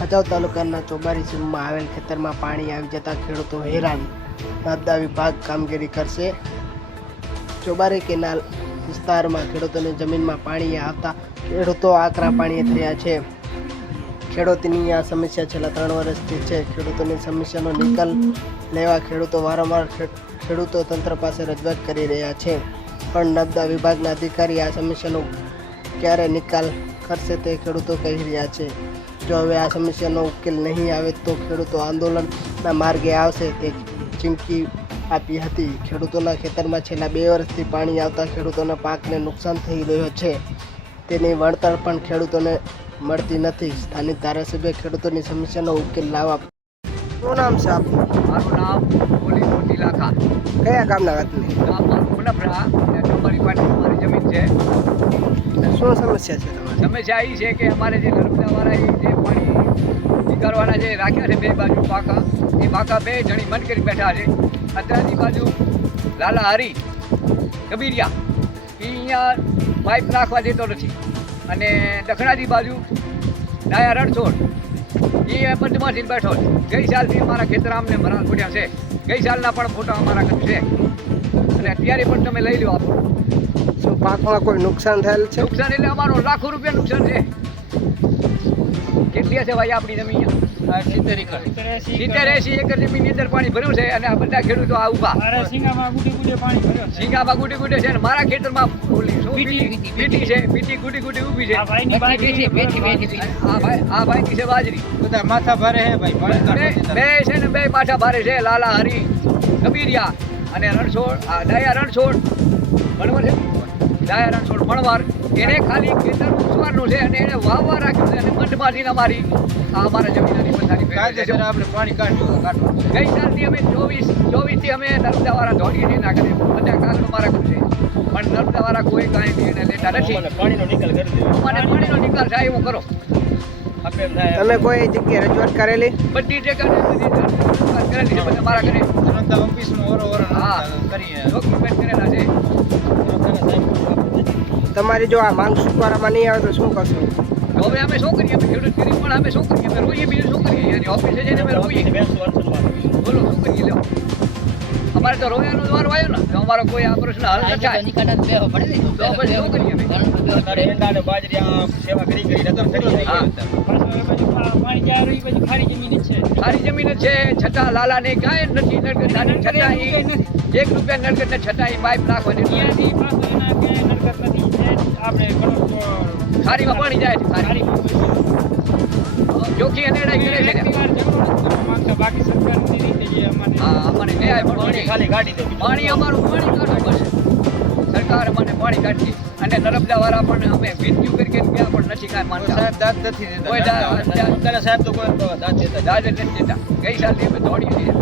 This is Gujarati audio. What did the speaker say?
ભચાઉ તાલુકાના ચોબારી સીમમાં આવેલ ખેતરમાં પાણી આવી જતા ખેડૂતો હેરાન. નર્મદા વિભાગ કામગીરી કરશે. ચોબારી કેનાલ વિસ્તારમાં ખેડૂતોની જમીનમાં પાણી આવતા ખેડૂતો આકરા પાણીએ થયા છે. ખેડૂતોની આ સમસ્યા છેલ્લા 3 વર્ષથી છે. ખેડૂતોની સમસ્યાનો નિકાલ લેવા ખેડૂતો વારંવાર ખેડૂતો તંત્ર પાસે રજૂઆત કરી રહ્યા છે, પણ નર્મદા વિભાગના અધિકારી આ સમસ્યાનો ક્યારે નિકાલ કરશે તે ખેડૂતો કહી રહ્યા છે. જો હવે આ સમસ્યાનો ઉકેલ નહીં આવે તો ખેડૂતો આંદોલનના માર્ગે આવશે તે ચીમકી આપી હતી. ખેડૂતોના ખેતરમાં છેલ્લા 2 વર્ષથી પાણી આવતા ખેડૂતોના પાકને નુકસાન થઈ રહ્યો છે. તેની વળતર પણ ખેડૂતોને મળતી નથી. સ્થાનિક ધારાસભ્ય ખેડૂતોની સમસ્યાનો ઉકેલ લાવવા. શું નામ છે આપનું? મારું નામ ઓલી મોટી લાખા. કયા ગામના વતની? ગામમાં મુનફરા અને ચોબારી પાટી અમારી જમીન છે. શું સમસ્યા છે તમારી? સમસ્યા એ છે કે અમારે જે નર્મદાવાળા જે પાણી નીકાળવાના જે રાખ્યા છે 2 બાજુ પાકા, એ પાકા 2 જણી બંધ કરી બેઠા છે. અત્યારની બાજુ લાલા હરી કબીરિયા એ અહીંયા પાઇપ નાખવા દેતો નથી, અને દખણાની બાજુ ડાયા રણછોડ એ બંધમાંથી બેઠો છે. ગઈ સાલથી અમારા ખેતર આમને મરાલ ફૂટ્યા છે. ગઈ સાલના પણ ફોટા અમારા ઘરે છે, અને અત્યારે પણ તમે લઈ લો આપો. શું પાકમાં કોઈ નુકસાન થયેલ છે? નુકસાન એટલે અમારું લાખો રૂપિયા નુકસાન છે. કેટલી છે ભાઈ આપણી જમીન? 70-80 એકર જમીનની અંદર પાણી ભર્યું છે, અને આ બધા ખેડૂતો આ ઊભા સિંગામાં ગુટી ગુટે છે, અને મારા ખેતરમાં પીટી છે, પીટી ગુટી ગુટી ઊભી છે. આ ભાઈની છે બાજરી. બધા માથા ભારે હે ભાઈ. બે છે ને 2 માથા ભારે છે. લાલા હરી કબીરિયા અને રણછોડ, આ ડાયા રણછોડ બરાબર છે. ડાયા રણછોડ મણવાર એને ખાલી ખેતર ઉસવાનું છે, અને એને વાવવા રાખ્યું છે, અને બંધમાંથી અમારી આ અમારા જમીનની પથારી કાયદેસર આપણે પાણી કાઢવા. ગઈ સાલથી અમે 24થી અમે નર્મદાવાળા દોડીએ છીએ ના કરે. બધા કાગળ મારા છે, પણ નર્મદાવાળા કોઈ કાંઈ એને લેતા નથી. પાણીનો નિકાલ કરી દેવો. મને પાણીનો નિકાલ થાય એવો કરો. તમે કોઈ જગ્યાએ રજૂઆત કરેલી? બધી જગ્યાએ બધી રજૂઆત કરેલી છે. બધા મારા ઘરે ઓફિસનો ઓરો કરીએ. ડોક્યુમેન્ટ કરેલા છે. તમારી જો આ માંગ સ્વીકારવામાં નહીં આવે તો શું કરશો? તો હવે અમે શું કરીએ? અમે ખેડૂત કરી પણ અમે શું કરીએ? અમે રોઈએ, બીજું શું કરીએ? એની ઓફિસે જઈને અમે રોઈએ. બોલો શું કરીએ? લો અમારે તો રોયાનો વારો આવ્યો ને, તો અમારો કોઈ આ પ્રશ્ન હલ ન થાય તો પછી શું કરીએ? અમે બાજરી સેવા કરી હા. પાણી જ્યાં રહ્યું પછી ખારી જમીન જ છે. સારી જમીન જ છે, છતાં લાલાને કાંઈ જ નથી. નડગત છતાં ₹1 નડગત ને છતાં પાઇપ નાખવાની ત્યાંથી પાછું એના કે નરકત નથી. આપણે ઘણો ખારીમાં પાણી જાય છે. ખારી જોખી અને એડાઈ કરે છે. બાકી સરકારની રીતે જે અમારે હા, અમને ન્યાય પણ પાણી ખાલી કાઢી દે. પાણી અમારું પાણી કાઢવું પડશે. સરકાર અમને પાણી કાઢી, અને નર્મદાવાળા પણ અમે વિનંતી કરી કે ત્યાં પણ નથી કાંઈ માનતા. સાહેબ દાદ નથી દેતા. કોઈ દાદ સાહેબ તો કોઈ દાદ દેતા દાદ જ નથી દેતા. ગઈ સાલથી અમે દોડીએ છીએ.